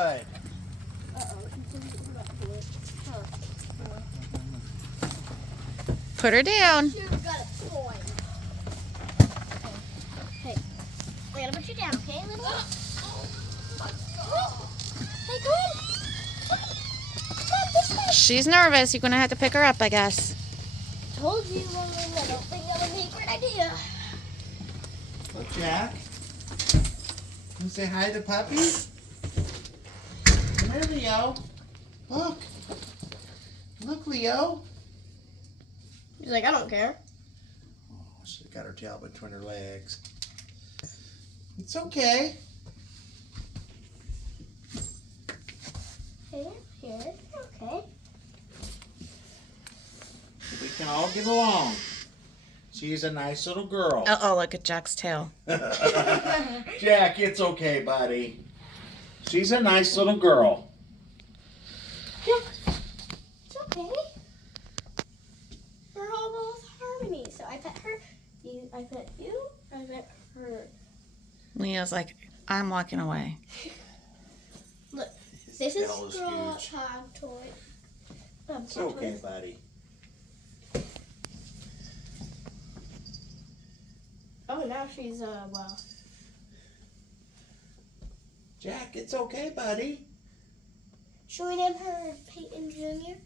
Good. Put her down. You've got a toy. Hey, I gotta put you down, okay, little? Hey, go ahead. This way. She's nervous. You're going to have to pick her up, I guess. Told you, Woman, I don't think that would be a great idea. Look, Jack. You say hi to Puppy? Come here, Leo. Look. Look, Leo. He's like, I don't care. Oh, she got her tail between her legs. It's okay. Here, okay. We can all get along. She's a nice little girl. Uh-oh, look at Jack's tail. Jack, it's okay, buddy. She's a nice little girl. Yeah, it's okay. We're all both harmony. So I pet her, I pet you, I pet her. Leo's like, I'm walking away. Look, this is tail is girl huge. child toy. It's okay, buddy. Oh, now she's, well. Jack, it's okay, buddy. Should we name her Peyton Jr.?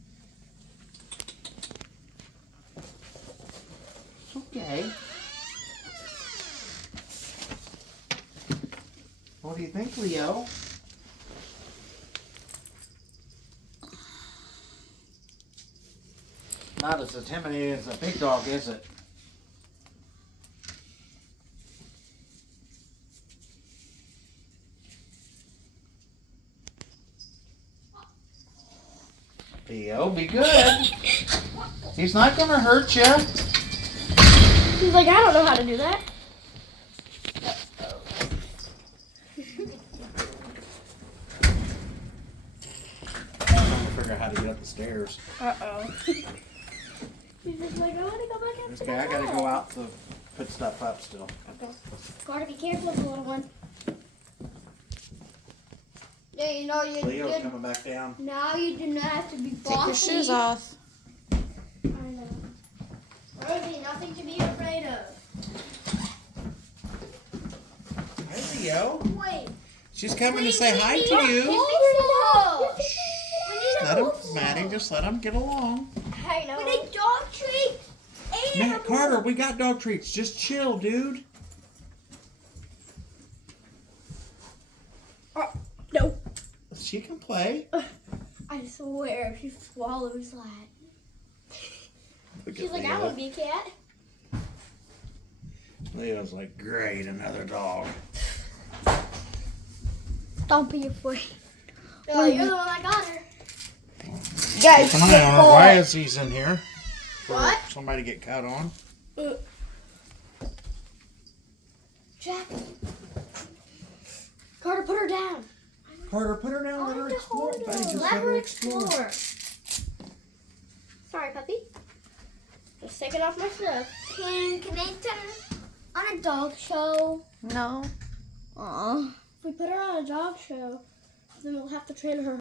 It's okay. What do you think, Leo? Not as intimidating as a big dog, is it? Leo, be good. He's not going to hurt you. She's like, I don't know how to do that. I'm trying to figure out how to get up the stairs. Uh-oh. She's just like, I want to go back up to Okay, the I got to bed. go out to put stuff up still. Okay. Gotta be careful, the little one. Yeah, you know, Leo's coming back down. now you do not have to be Take your bossy. shoes off. I know. Rosie, nothing to be afraid of. Hi, Leo. Wait. She's coming to say hi to you. Let him, Maddie, just let him get along. I know. With a dog treat. And Matt Carter, we got dog treats. Just chill, dude. No. She can play. I swear, if she swallows that. Look She's at like, Leo. I would be a cat. Leo's like, great, another dog. Don't be afraid. Oh, you're the one that got her. Keep an eye on her. Why is he in here? For What? somebody to get cut on. Jack. Carter, put her down. Carter, put her down. Let her explore. Buddy, just Let her explore. Sorry, puppy. Just taking off my stuff. Can I turn on a dog show? No. If we put her on a dog show, then we'll have to train her